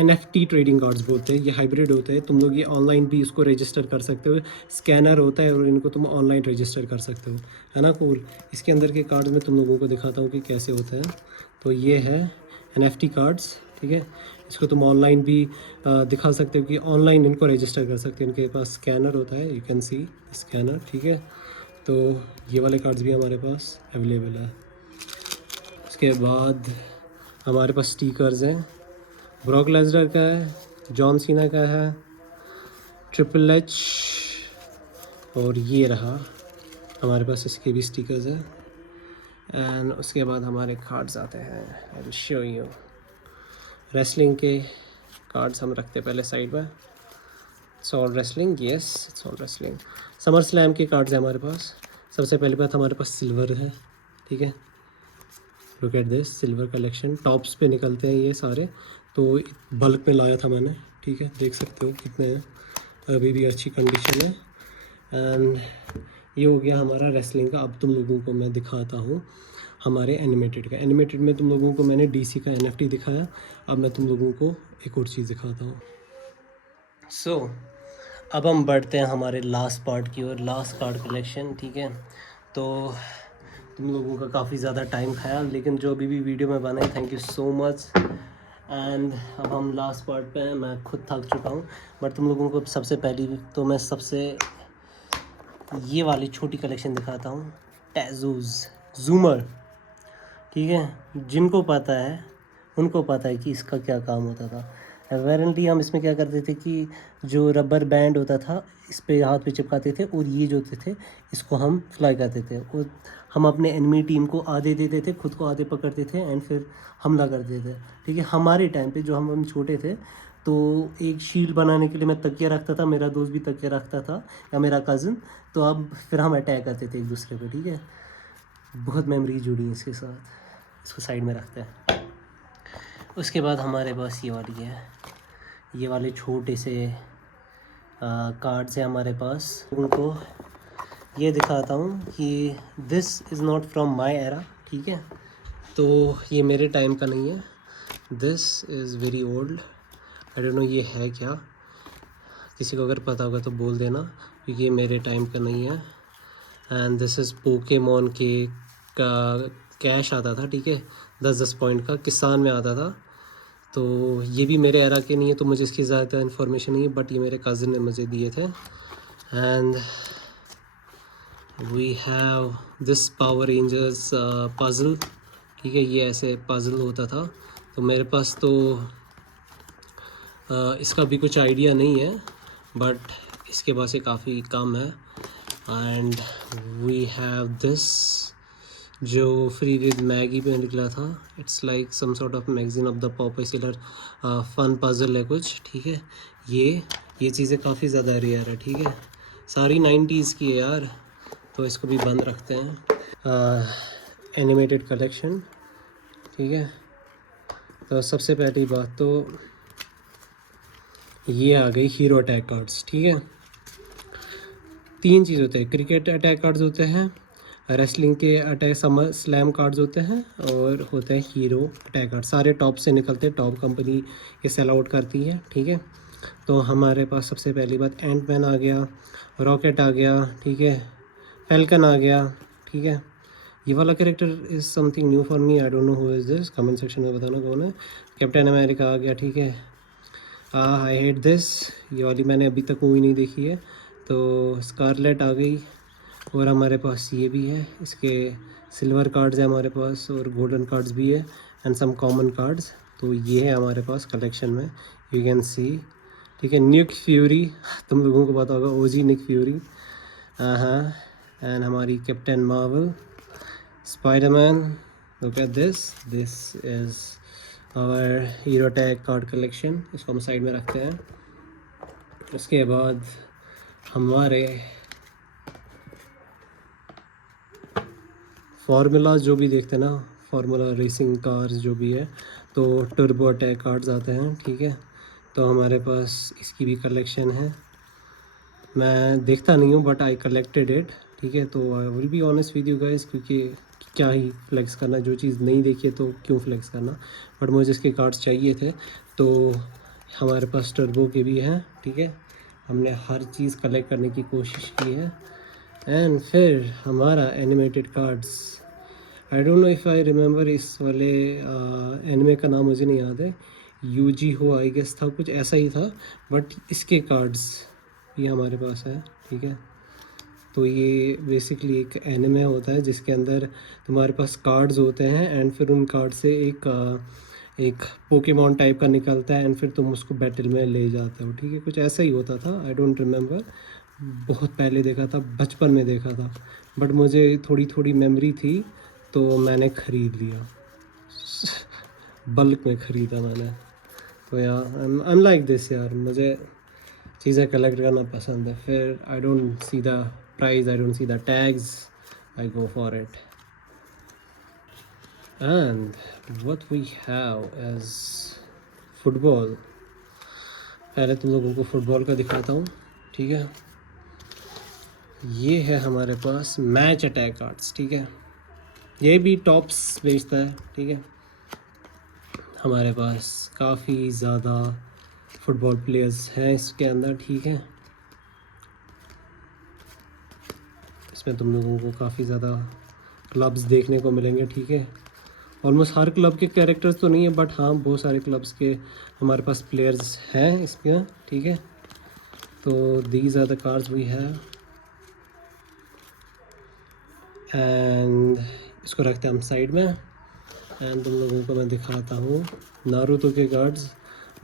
NFT ट्रेडिंग कार्ड्स बोलते हैं, ये हाइब्रिड होते हैं, तुम लोग ये ऑनलाइन भी इसको रजिस्टर कर सकते हो, स्कैनर होता है और इनको तुम ऑनलाइन रजिस्टर कर सकते हो, है ना कूल। इसके अंदर के कार्ड्स मैं तुम लोगों को दिखाता हूँ कि कैसे होते हैं। तो ये है NFT कार्ड्स, ठीक है, इसको तुम ऑनलाइन भी दिखा सकते हो कि ऑनलाइन इनको रजिस्टर कर सकते हो, इनके पास स्कैनर होता है, यू कैन सी स्कैनर, ठीक है। तो ये वाले कार्ड्स भी हमारे पास अवेलेबल है। उसके बाद हमारे पास स्टिकर्स हैं, ब्रॉक लेसनर का है, जॉन सीना का है, ट्रिपल एच, और ये रहा हमारे पास, इसके भी स्टिकर्स हैं। एंड उसके बाद हमारे कार्ड्स आते हैं, आई विल शो यू। रेसलिंग के कार्ड्स हम रखते हैं पहले साइड में, it's all wrestling, yes it's all wrestling. Summer Slam के कार्ड्स हैं हमारे पास। सबसे पहली बात हमारे पास सिल्वर है, ठीक है, look at this silver collection, tops पे निकलते हैं ये सारे, तो बल्क में लाया था मैंने, ठीक है, देख सकते हो कितने हैं, अभी भी अच्छी कंडीशन है। एंड ये हो गया हमारा रेसलिंग का। अब तुम लोगों को मैं दिखाता हूँ हमारे एनिमेटेड का। एनिमेटेड में तुम लोगों को मैंने DC का NFT दिखाया, अब मैं तुम लोगों को एक और चीज़ दिखाता हूँ। सो अब हम बढ़ते हैं हमारे लास्ट पार्ट की ओर, लास्ट कार्ड कलेक्शन। ठीक है, तो तुम लोगों का काफ़ी ज़्यादा टाइम खाया, लेकिन जो अभी भी वीडियो में बनाई, thank you so much. And अब हम लास्ट पार्ट पे हैं, मैं खुद थक चुका हूँ, बट तुम लोगों को सबसे पहली तो मैं सबसे ये वाली छोटी कलेक्शन दिखाता हूँ, टैजूज़ जूमर। ठीक है, जिनको पता है उनको पता है कि इसका क्या काम होता था। अपेरेंटली हम इसमें क्या करते थे कि जो रबर बैंड होता था इस पे हाथ पे चिपकाते थे, और ये जो होते थे इसको हम फ्लाई करते थे, और हम अपने एनिमी टीम को आधे देते थे, खुद को आधे पकड़ते थे, एंड फिर हमला करते थे। ठीक है, हमारे टाइम पे जो हम छोटे थे, तो एक शील्ड बनाने के लिए मैं तकिया रखता था, मेरा दोस्त भी तकिया रखता था, या मेरा कज़न। तो अब फिर हम अटैक करते थे एक दूसरे पे। ठीक है, बहुत मेमोरीज जुड़ी हैं इसके साथ, इसको साइड में रखते हैं। उसके बाद हमारे पास ये वाली है, ये वाले छोटे से कार्ड्स हैं हमारे पास। उनको ये दिखाता हूँ कि this is not from my era. ठीक है, तो ये मेरे टाइम का नहीं है, this is very old. I don't know ये है क्या, किसी को अगर पता होगा तो बोल देना, क्योंकि ये मेरे टाइम का नहीं है। एंड दिस इज़ पोकेमॉन के का कैश आता था। ठीक है, 10-10 पॉइंट का किसान में आता था। तो ये भी मेरे एरा के नहीं है, तो मुझे इसकी ज़्यादा इन्फॉर्मेशन नहीं है, बट ये मेरे कज़न ने मुझे दिए थे। And we have this Power Rangers puzzle. ठीक है, ये ऐसे पज़ल होता था, तो मेरे पास तो इसका भी कुछ आइडिया नहीं है, बट इसके पास ये काफ़ी कम है। एंड वी हैव दिस जो फ्री विद मैगी पे निकला था, it's like some sort of magazine of the popular fun puzzle है कुछ। ठीक है, ये चीज़ें काफ़ी ज़्यादा रेयर है। ठीक है, सारी 90s की है यार, तो इसको भी बंद रखते हैं। Animated collection. ठीक है, तो सबसे पहली बात तो ये आ गई हीरो अटैक कार्ड्स। ठीक है, 3 चीज़ होते हैं, क्रिकेट अटैक कार्ड्स होते हैं, रेसलिंग के अटैक समर स्लैम कार्ड्स होते हैं, और होता है हीरो अटैक कार्ड। सारे टॉप से निकलते हैं, टॉप कंपनी ये सेल आउट करती है। ठीक है, तो हमारे पास सबसे पहली बात एंट मैन आ गया, रॉकेट आ गया, ठीक है, फैल्कन आ गया। ठीक है, ये वाला character is something new for me, I don't know who is this, comment section में बताना कौन है। कैप्टन अमेरिका आ गया। ठीक है, आई हेट दिस, ये वाली मैंने अभी तक मूवी नहीं देखी है। तो स्कारलेट आ गई, और हमारे पास ये भी है, इसके सिल्वर कार्ड्स हैं हमारे पास, और गोल्डन कार्ड्स भी है, एंड सम कॉमन कार्ड्स। तो ये है हमारे पास कलेक्शन में, यू कैन सी। ठीक है, निक फ्यूरी, तुम लोगों को पता होगा, ओजी निक फ्यूरी। हाँ, एंड हमारी Captain Marvel, Spiderman. Look at this is our hero tag card collection. इसको हम साइड में रखते हैं। उसके बाद हमारे फार्मूला जो भी देखते हैं ना, फार्मूला रेसिंग कार्स जो भी है, तो टर्बो अटैक कार्ड्स आते हैं। ठीक है, तो हमारे पास इसकी भी कलेक्शन है। मैं देखता नहीं हूँ, बट आई कलेक्टेड इट। ठीक है, तो आई will be honest with you guys, क्योंकि क्या ही फ्लेक्स करना, जो चीज़ नहीं देखी है तो क्यों फ्लेक्स करना, बट मुझे इसके कार्ड्स चाहिए थे। तो हमारे पास टर्बो के भी हैं। ठीक है, हमने हर चीज़ कलेक्ट करने की कोशिश की है। एंड फिर हमारा animated cards, I don't know if I remember, इस वाले एनिमे का नाम मुझे नहीं याद है, यूजी हो आई गेस था, कुछ ऐसा ही था, बट इसके कार्ड्स ये हमारे पास है। ठीक है, तो ये बेसिकली एक एनिमे होता है जिसके अंदर तुम्हारे पास कार्ड्स होते हैं, एंड फिर उन कार्ड से एक पोकेमॉन टाइप का निकलता है, एंड फिर तुम उसको बैटल में ले जाते हो। ठीक है, कुछ ऐसा ही होता था, आई डोंट रिमेंबर, बहुत पहले देखा था, बचपन में देखा था, बट मुझे थोड़ी थोड़ी मेमोरी थी, तो मैंने ख़रीद लिया, बल्क में ख़रीदा मैंने। तो यार आई एम लाइक दिस यार, मुझे चीज़ें कलेक्ट करना पसंद है। फिर I don't see the price, I don't see the tags, I go for it. And what we have as football, पहले तुम लोगों को फुटबॉल का दिखाता हूँ। ठीक है, ये है हमारे पास मैच अटैक कार्ड्स, ठीक है। ये भी टॉप्स बेचता है, ठीक है। हमारे पास काफ़ी ज़्यादा फुटबॉल प्लेयर्स हैं इसके अंदर, ठीक है। इसमें तुम लोगों को काफ़ी ज़्यादा क्लब्स देखने को मिलेंगे, ठीक है। ऑलमोस्ट हर क्लब के कैरेक्टर्स तो नहीं है, बट हाँ बहुत सारे क्लब्स के हमारे पास प्लेयर्स हैं इसके, ठीक है। तो these are the cards we have, and इसको रखते हैं हम साइड में। एंड तुम लोगों को मैं दिखाता हूँ नारुतो के cards.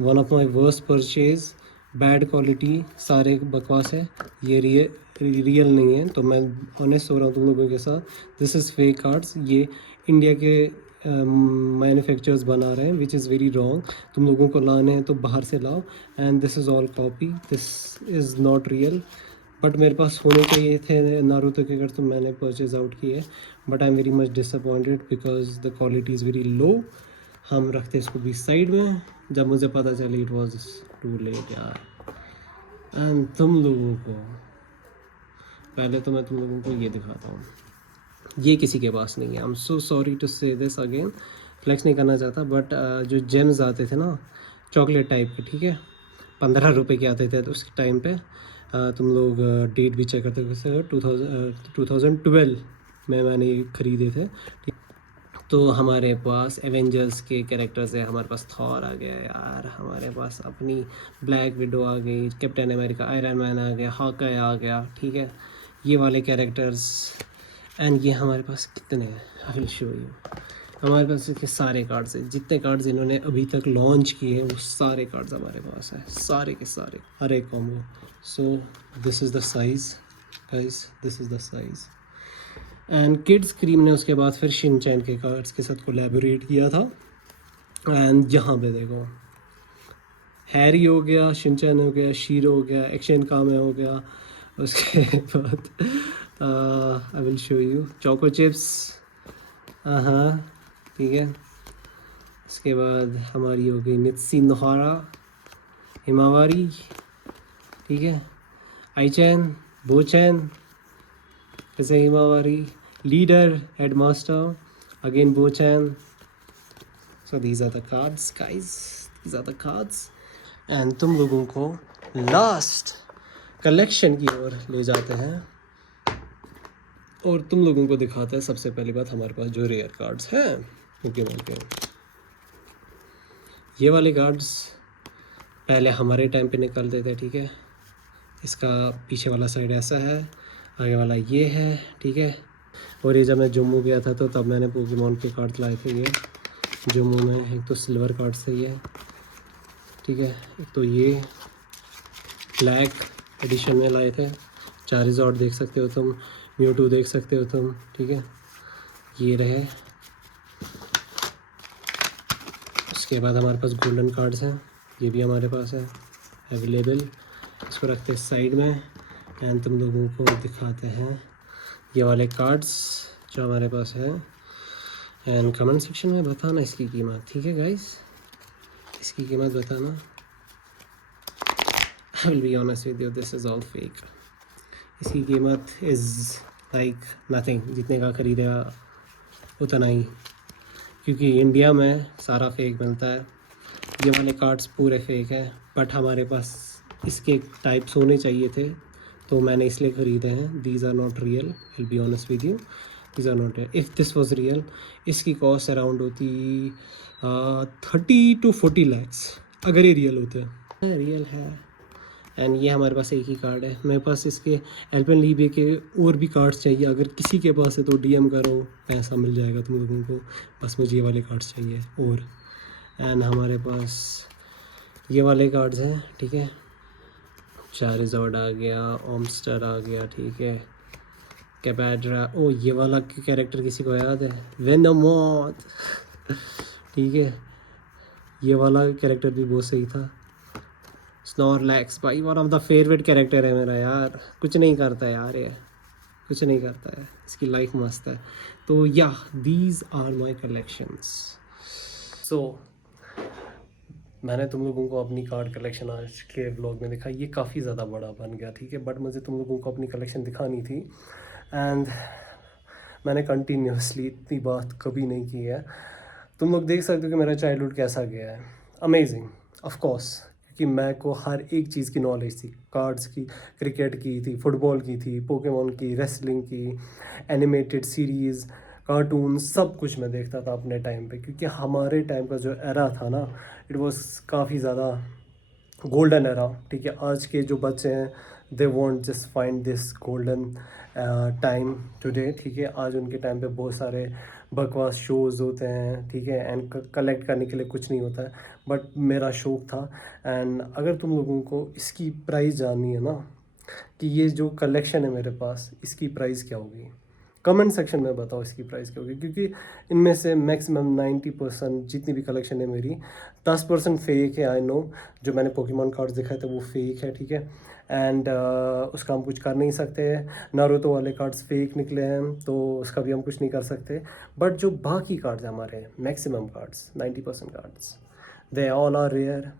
One of my worst purchase, bad quality, सारे बकवास है, ये रियल नहीं है। तो मैं ऑनेस्ट हो रहा हूँ तुम लोगों के साथ। दिस इज़ फेक कार्ड्स, ये इंडिया के मैन्युफैक्चरर्स बना रहे हैं, विच इज़ वेरी रॉन्ग। तुम लोगों को लाने हैं तो बाहर से लाओ। And this is all copy, this is not real. But मेरे पास होने चाहिए थे नारुतो के कार्ड, तो मैंने परचेज आउट किए। But I am very much disappointed because the quality is very low. हम रखते इसको भी साइड में, जब मुझे पता चली इट वॉज टू लेट यार। एंड तुम लोगों को पहले तो मैं तुम लोगों को ये दिखाता हूँ, ये किसी के पास नहीं है। I am so sorry to say this again, flex नहीं करना चाहता, बट जो जेम्स आते थे ना चॉकलेट टाइप के, ठीक है, 15 रुपये के आते थे तो उस टाइम पे तुम लोग डेट भी चेक करते थे, 2012 में मैंने ये ख़रीदे थे, ठीक। तो हमारे पास एवेंजर्स के कैरेक्टर्स है, हमारे पास थॉर आ गया यार, हमारे पास अपनी ब्लैक विडो आ गई, कैप्टन अमेरिका, आयरन मैन आ गया, हॉकाई आ गया, ठीक है, ये वाले कैरेक्टर्स। एंड ये हमारे पास कितने हैं, आई विल शो यू। हमारे पास इसके सारे कार्ड्स हैं, जितने कार्ड्स इन्होंने अभी तक लॉन्च किए हैं वो सारे कार्ड्स हमारे पास हैं, सारे के सारे, हर एक combo. So this is the size guys, this is the size. And kids cream ने उसके बाद फिर शिनचैन के कार्ड्स के साथ कोलैबोरेट किया था। एंड यहाँ पे देखो, हैरी हो गया, शिनचैन हो गया, शीरो हो गया, एक्शन कामे हो गया। उसके बाद आई will show you choco chips, हाँ ठीक है। इसके बाद हमारी हो गई नित्सी नोहारा, हिमावारी, ठीक है, आईचैन, बोचैन, फिर से Himawari, leader, headmaster, again Bo-chan. So these are the cards guys, these are the cards. And तुम लोगों को लास्ट कलेक्शन की ओर ले जाते हैं और तुम लोगों को दिखाते हैं सबसे पहली बात हमारे पास जो रेयर कार्ड्स हैं, क्योंकि ये वाले कार्ड्स पहले हमारे टाइम पे निकलते थे, ठीक है। इसका पीछे वाला साइड ऐसा है, आगे वाला ये है, ठीक है। और ये जब मैं जम्मू गया था तो तब मैंने पोकेमॉन के कार्ड्स लाए थे, ये जम्मू में। एक तो सिल्वर कार्ड्स थे ये, ठीक है, एक तो ये ब्लैक एडिशन में लाए थे, चारिज़ॉर्ड देख सकते हो तुम, म्यूटू देख सकते हो तुम, ठीक है, ये रहे। उसके बाद हमारे पास गोल्डन कार्ड्स हैं, ये भी हमारे पास है अवेलेबल। इसको रखते हैं साइड में एंड तुम लोगों को दिखाते हैं ये वाले कार्ड्स जो हमारे पास है। एंड कमेंट सेक्शन में बताना इसकी कीमत, ठीक है गाइस, इसकी कीमत बताना। आई will be honest with you, this is all fake. इसकी कीमत इज़ लाइक नथिंग, जितने का ख़रीदेगा उतना ही, क्योंकि इंडिया में सारा फेक मिलता है। ये वाले कार्ड्स पूरे फेक हैं, बट हमारे पास इसके टाइप्स होने चाहिए थे तो मैंने इसलिए ख़रीदे हैं। These are not real, will be honest with you, these are not real. If this was real इसकी कॉस्ट अराउंड होती 30 to 40 lakhs, अगर ये रियल होते हैं। रियल है। एंड ये हमारे पास एक ही कार्ड है, मेरे पास इसके एल्पेनलीबे के और भी कार्ड्स चाहिए, अगर किसी के पास है तो डीएम करो, पैसा मिल जाएगा तुम लोगों को। बस मुझे ये वाले कार्ड्स चाहिए। और एंड हमारे पास ये वाले कार्ड्स हैं, ठीक है, चारिज़ॉर्ड आ गया, ओमस्टर आ गया, ठीक है, कैपेड्रा, ओ ये वाला कैरेक्टर किसी को याद है, वेनोमॉथ ठीक है, ये वाला कैरेक्टर भी बहुत सही था। स्नॉरलैक्स भाई one of the favourite character है मेरा यार, कुछ नहीं करता है यार, ये कुछ नहीं करता है, इसकी लाइफ मस्त है। तो या दीज आर माई कलेक्शंस। सो मैंने तुम लोगों को अपनी कार्ड कलेक्शन आज के व्लॉग में दिखाई, ये काफ़ी ज़्यादा बड़ा बन गया, ठीक है, बट मुझे तुम लोगों को अपनी कलेक्शन दिखानी थी एंड मैंने कंटिन्यूसली इतनी बात कभी नहीं की है। तुम लोग देख सकते हो कि मेरा चाइल्डहुड कैसा गया है। अमेजिंग, ऑफ कोर्स, क्योंकि मैं को हर एक चीज़ की नॉलेज थी, कार्ड्स की, क्रिकेट की थी, फुटबॉल की थी, पोकेमॉन की, रेसलिंग की, एनिमेटेड सीरीज़, कार्टून, सब कुछ मैं देखता था अपने टाइम पे, क्योंकि हमारे टाइम का जो एरा था ना, इट वाज काफ़ी ज़्यादा गोल्डन एरा, ठीक है। आज के जो बच्चे हैं they want just find this golden time today, ठीक है। आज उनके टाइम पे बहुत सारे बकवास शोज़ होते हैं, ठीक है, एंड कलेक्ट करने के लिए कुछ नहीं होता है, बट मेरा शौक़ था। एंड अगर तुम लोगों को इसकी प्राइस जाननी है ना, कि ये जो कलेक्शन है मेरे पास, इसकी प्राइस क्या होगी, कमेंट सेक्शन में बताओ इसकी प्राइस क्या होगी, क्योंकि इनमें से मैक्सिमम 90% जितनी भी कलेक्शन है मेरी, 10% फेक है, आई नो। जो मैंने पोकेमॉन कार्ड्स दिखाए थे वो फेक है, ठीक है, एंड उसका हम कुछ कर नहीं सकते। नारुतो वाले कार्ड्स फेक निकले हैं तो उसका भी हम कुछ नहीं कर सकते। बट जो बाकी कार्ड्स हैं हमारे, maximum cards, 90% cards, they all are rare.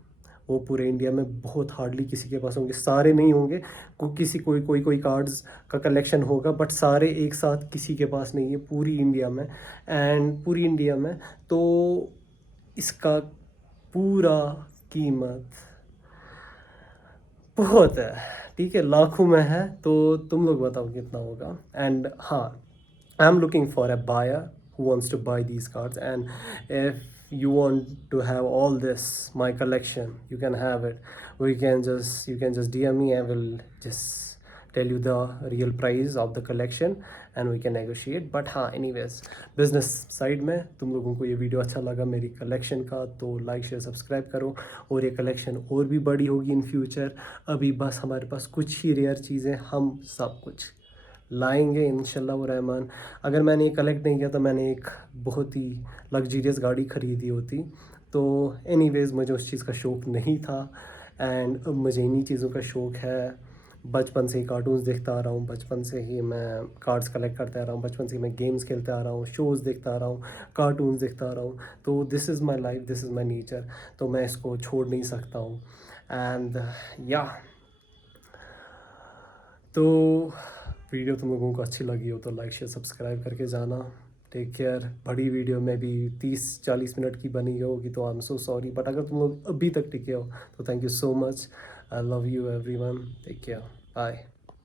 वो पूरे इंडिया में बहुत हार्डली किसी के पास होंगे, सारे नहीं होंगे, कोई कार्ड्स का कलेक्शन होगा, बट सारे एक साथ किसी के पास नहीं है पूरी इंडिया में। एंड पूरी इंडिया में तो इसका पूरा कीमत बहुत है, ठीक है, लाखों में है। तो तुम लोग बताओ कितना होगा। एंड हाँ, I am looking for a buyer who wants to buy these cards, and if you want to have all this my collection, you can have it. You can just DM me. I will just tell you the real price of the collection and we can negotiate. But हाँ, anyways, business side में तुम लोगों को ये video अच्छा लगा मेरी collection का, तो लाइक शेयर सब्सक्राइब करो। और ये कलेक्शन और भी बड़ी होगी इन फ्यूचर। अभी बस हमारे पास कुछ ही रेयर चीज़ें, हम सब कुछ लाएंगे इंशाल्लाह व रहमान। अगर मैंने ये कलेक्ट नहीं किया तो मैंने एक बहुत ही लग्जरियस गाड़ी ख़रीदी होती। तो एनीवेज़, मुझे उस चीज़ का शौक़ नहीं था एंड अब मुझे इन्हीं चीज़ों का शौक़ है। बचपन से ही कार्टून्स देखता आ रहा हूँ, बचपन से ही मैं कार्ड्स कलेक्ट करते आ रहा हूँ, बचपन से ही मैं गेम्स खेलते आ रहा हूँ, शोज़ देखता आ रहा हूँ, कार्टून्स देखता आ रहा हूँ। तो this is my life, this is my nature, तो मैं इसको छोड़ नहीं सकता हूँ। एंड या, तो वीडियो तुम लोगों को अच्छी लगी हो तो लाइक शेयर सब्सक्राइब करके जाना। Take care. बड़ी वीडियो में भी 30-40 मिनट की बनी होगी तो I am so sorry, but अगर तुम लोग अभी तक टिके हो तो thank you so much. I love you everyone. Take care, bye.